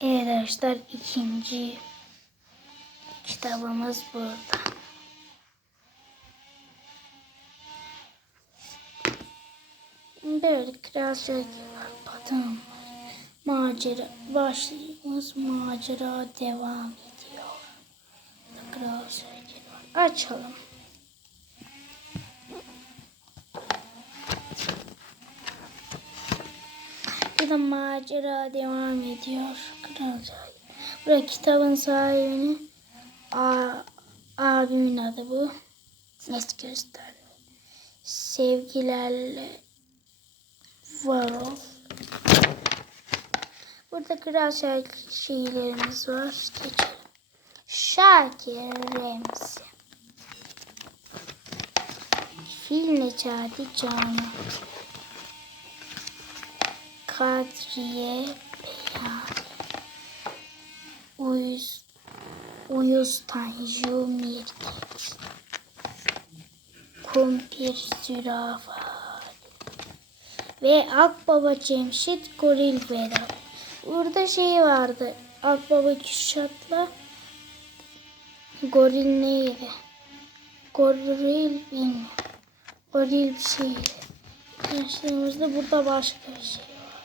Evet arkadaşlar ikinci kitabımız burada. Böyle var. Bakalım. Macera başlıyoruz. Macera devam ediyor. Var. Açalım. Bir de macera devam ediyor. Buraya kitabın sahibini abimin adı bu. Net göstermiyor. Sevgilerle Varol. Burada kral şarkı şeylerimiz var. Geçelim. Şakir Remzi. Fil Necati Canan. Kadriye Beyan. Uyuz, Uyuz Tanju Mirket. Kumpir Zürafa. Ve Akbaba Cemşit Goril Vedat. Burada şey vardı. Akbaba Küşat'la Goril neydi? Goril bilmiyorum. Goril bir şeydi. Yaşlarımızda burada başka bir şey var.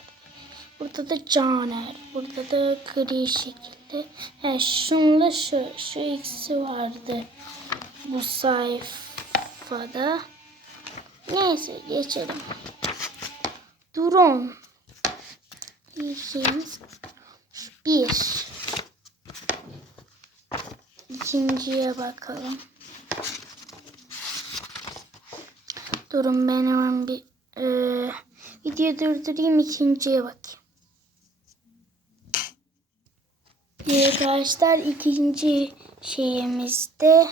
Burada da Caner. Burada da gri şekilde. He, şunla şu, şu ikisi vardı. Bu sayfada. Neyse geçelim. Drone. Diyeceğimiz bir. İkinciye bakalım. Durun ben hemen bir e, video durdurayım ikinciye bakayım. Evet arkadaşlar ikinci şeyimizde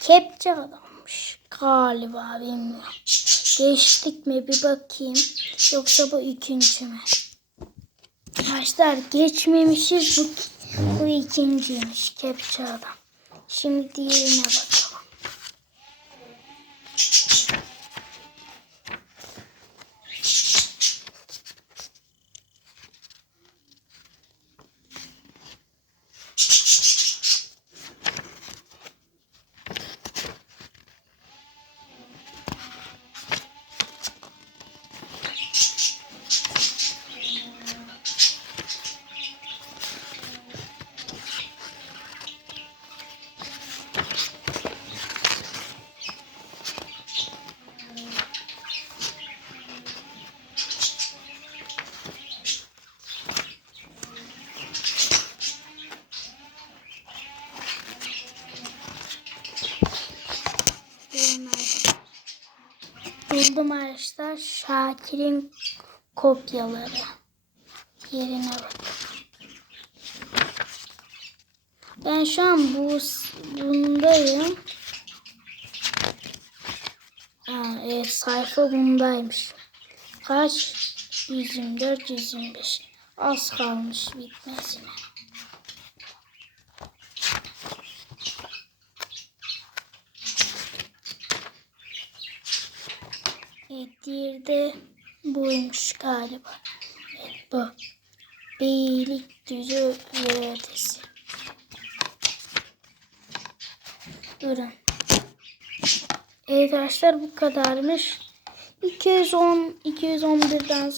kepçe adammış galiba bilmiyorum. Geçtik mi bir bakayım. Yoksa bu ikinci mi? Arkadaşlar geçmemişiz. Bu, bu ikinciymiş. Kepçe adam. Şimdi diğerine bakalım. Buldum arkadaşlar. Şakir'in kopyaları. Yerine bakın. Ben şu an bu bundayım. Ha, evet sayfa bundaymış. Kaç? 124, 125. Az kalmış bitmesine. Evet, diğeri de buymuş galiba. Evet, bu. Beylikdüzü yöretesi. Durun. Evet arkadaşlar bu kadarmış. 210 211'den